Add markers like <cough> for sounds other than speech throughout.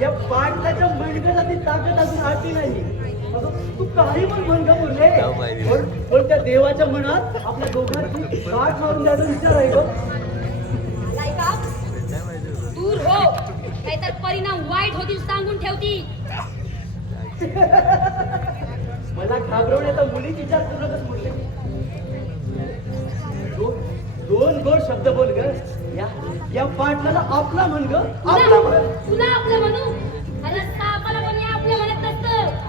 त्याच्या मनगटाची ताकद अजून आली नाही. तू काही पण मनगा बोलले. पण त्या देवाच्या मनात आपल्या दोघांची गाठ मारून द्यायचा विचार आहे गं. दूर हो. नाहीतर परिणाम वाईट होतील सांगून ठेवती. <laughs> मला घाबरवण्याचा मुली विचार करू दोन गोड शब्द बोल ग. या या पाटलाला आपला म्हण ग आपला म्हण. तुला आपलं म्हणू? अरे सापाला कोणी आपलं म्हणत नसतं.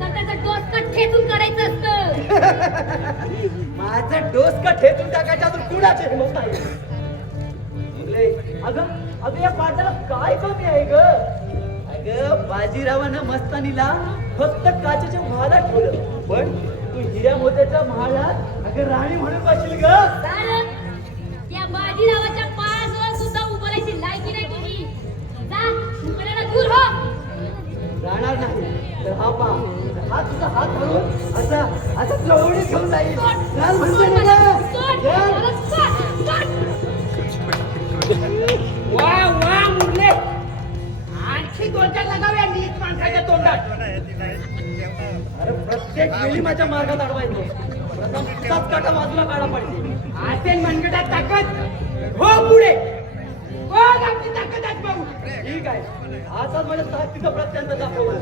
तर त्याचं डोसकं ठेचून काढायचं असतं. <laughs> माझं डोस का ठेचून टाकायच्या अजून कुणाचे? हिंमत नाही अगं अगं या पाटाला काय कमी आहे ग? अगं बाजीरावानं मस्तानीला फक्त काचेच्या महालात ठेवलं. पण तू हिऱ्या मोत्याच्या महालात अगं राणी म्हणून बसशील ग. कारण त्या बाजीरावाच्या पायाजवळ सुद्धा उभारायची लायकी नाही तुझी जा तुकड्याला दूर हो. राहणार नाही. तर हा पा. हा तुझा हात धरून असा असा जवळ घेऊन जाईल. चाल म्हणते ना ग. चल. वा वा मुरले. आणखी दोन चार लगाव्या नीट माणसाच्या तोंडात. अरे प्रत्येक वेळी माझ्या मार्गात अडवायचं. तुझाच काटा बाजूला काढा पाहिजे. <laughs> असेल मनगटात ताकद हो पुढे. हो लागती ताकद आज भाऊ ठीक आहे. आजच माझ्या ताकदीचा प्रत्यंत दाखवलं